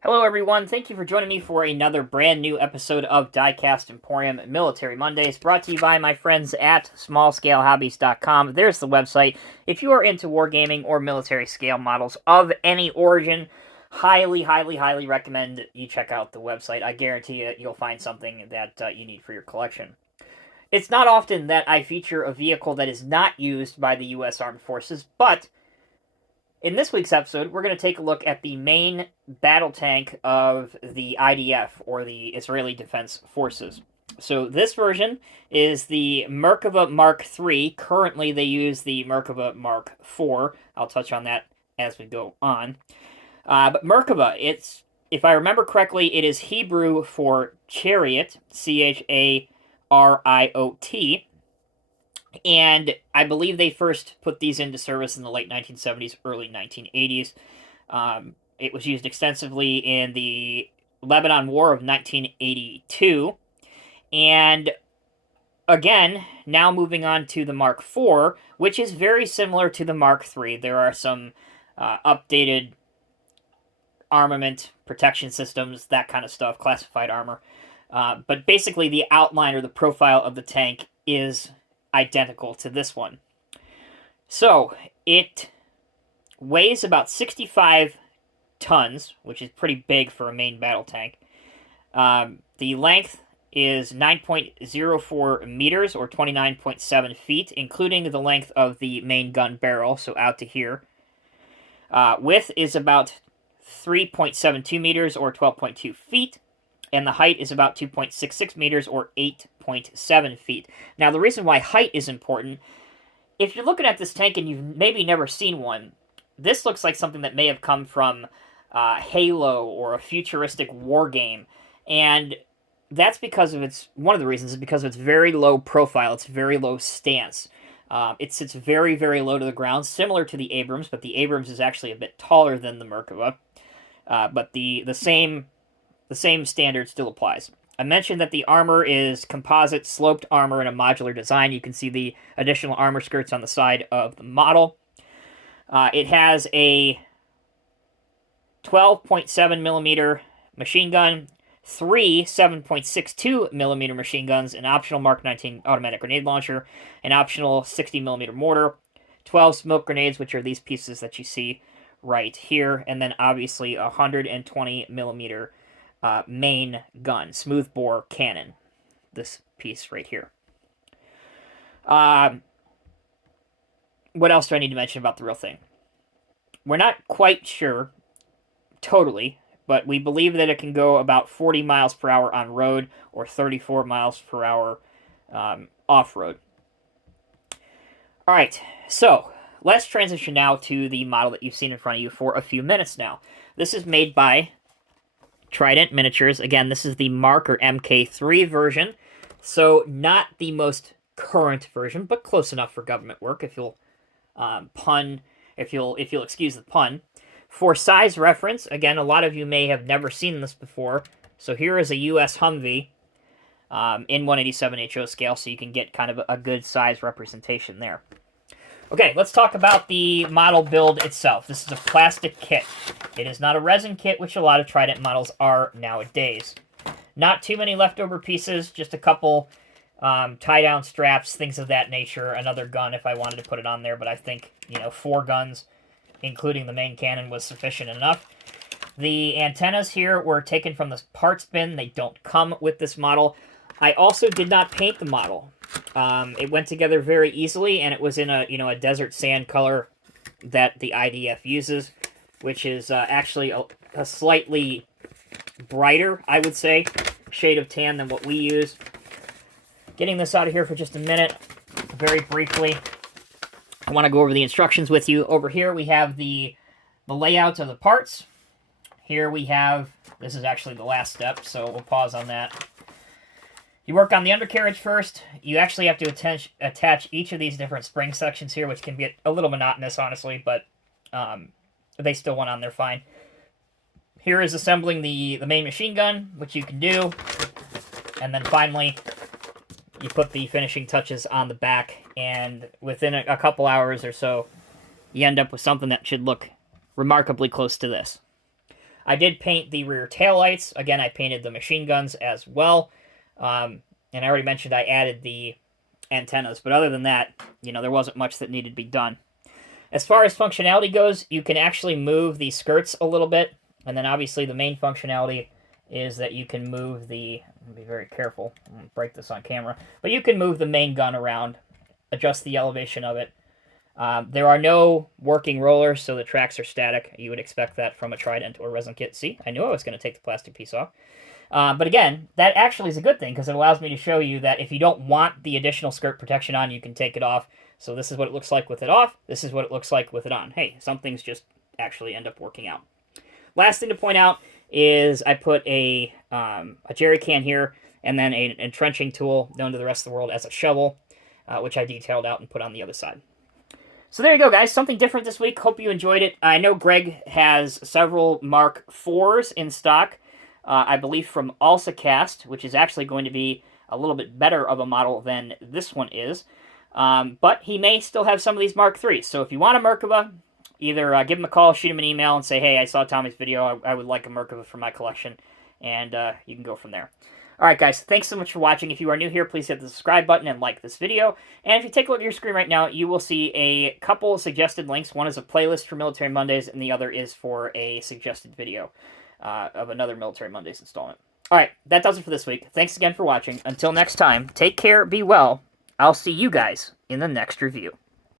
Hello, everyone. Thank you for joining me for another brand new episode of Diecast Emporium Military Mondays, brought to you by my friends at smallscalehobbies.com. There's the website. If you are into wargaming or military scale models of any origin, highly recommend you check out the website. I guarantee you'll find something that you need for your collection. It's not often that I feature a vehicle that is not used by the U.S. Armed Forces, but in this week's episode, we're going to take a look at the main battle tank of the IDF, or the Israeli Defense Forces. So this version is the Merkava Mark III. Currently, they use the Merkava Mark IV. I'll touch on that as we go on. But Merkava, if I remember correctly, it is Hebrew for chariot, Chariot, and I believe they first put these into service in the late 1970s, early 1980s. It was used extensively in the Lebanon War of 1982. And again, now moving on to the Mark IV, which is very similar to the Mark III. There are some updated armament, protection systems, that kind of stuff, classified armor. But basically, the outline or the profile of the tank is identical to this one. So, it weighs about 65 tons, which is pretty big for a main battle tank. The length is 9.04 meters, or 29.7 feet, including the length of the main gun barrel, so out to here. Width is about 3.72 meters, or 12.2 feet. And the height is about 2.66 meters, or 8.7 feet. Now, the reason why height is important, if you're looking at this tank and you've maybe never seen one, this looks like something that may have come from Halo or a futuristic war game. And that's because of one of the reasons is because of its very low profile, its very low stance. It sits very low to the ground, similar to the Abrams, but the Abrams is actually a bit taller than the Merkava. But the same standard still applies. I mentioned that the armor is composite sloped armor in a modular design. You can see the additional armor skirts on the side of the model. It has a 12.7 millimeter machine gun, 3 7.62 millimeter machine guns, an optional Mark 19 automatic grenade launcher, an optional 60 millimeter mortar, 12 smoke grenades, which are these pieces that you see right here, and then obviously a 120 millimeter main gun, smoothbore cannon. This piece right here. What else do I need to mention about the real thing? We're not quite sure totally, but we believe that it can go about 40 miles per hour on road or 34 miles per hour off-road. Alright, so let's transition now to the model that you've seen in front of you for a few minutes now. This is made by Trident Miniatures. Again, this is the Mark or MK-3 version, so not the most current version, but close enough for government work. If you'll excuse the pun. For size reference, again, a lot of you may have never seen this before. So here is a U.S. Humvee in 187 HO scale, so you can get kind of a good size representation there. Okay, let's talk about the model build itself. This is a plastic kit. It is not a resin kit, which a lot of Trident models are nowadays. Not too many leftover pieces, just a couple tie-down straps, things of that nature. Another gun if I wanted to put it on there, but I think, 4 guns, including the main cannon, was sufficient enough. The antennas here were taken from the parts bin. They don't come with this model. I also did not paint the model. It went together very easily, and it was in a desert sand color that the IDF uses, which is actually a slightly brighter, I would say, shade of tan than what we use. Getting this out of here for just a minute, very briefly. I want to go over the instructions with you. Over here we have the layout of the parts. Here we have, this is actually the last step, so we'll pause on that. You work on the undercarriage first. You actually have to attach each of these different spring sections here, which can be a little monotonous, honestly, but they still went on there fine. Here is assembling the main machine gun, which you can do. And then finally, you put the finishing touches on the back, and within a couple hours or so, you end up with something that should look remarkably close to this. I did paint the rear taillights. Again, I painted the machine guns as well. And I already mentioned I added the antennas. But other than that, there wasn't much that needed to be done. As far as functionality goes, you can actually move the skirts a little bit. And then obviously the main functionality is that you can move the... Be very careful. I'm going to break this on camera. But you can move the main gun around, adjust the elevation of it. There are no working rollers, so the tracks are static. You would expect that from a Trident or resin kit. See, I knew I was going to take the plastic piece off. But again, that actually is a good thing because it allows me to show you that if you don't want the additional skirt protection on, you can take it off. So this is what it looks like with it off. This is what it looks like with it on. Hey, some things just actually end up working out. Last thing to point out is I put a jerry can here and then an entrenching tool known to the rest of the world as a shovel, which I detailed out and put on the other side. So there you go, guys. Something different this week. Hope you enjoyed it. I know Greg has several Mark IVs in stock, I believe from Diecast, which is actually going to be a little bit better of a model than this one is. But he may still have some of these Mark IIIs. So if you want a Merkava, either give him a call, shoot him an email, and say, hey, I saw Tommy's video. I would like a Merkava for my collection. And you can go from there. Alright guys, thanks so much for watching. If you are new here, please hit the subscribe button and like this video. And if you take a look at your screen right now, you will see a couple suggested links. One is a playlist for Military Mondays, and the other is for a suggested video of another Military Mondays installment. Alright, that does it for this week. Thanks again for watching. Until next time, take care, be well. I'll see you guys in the next review.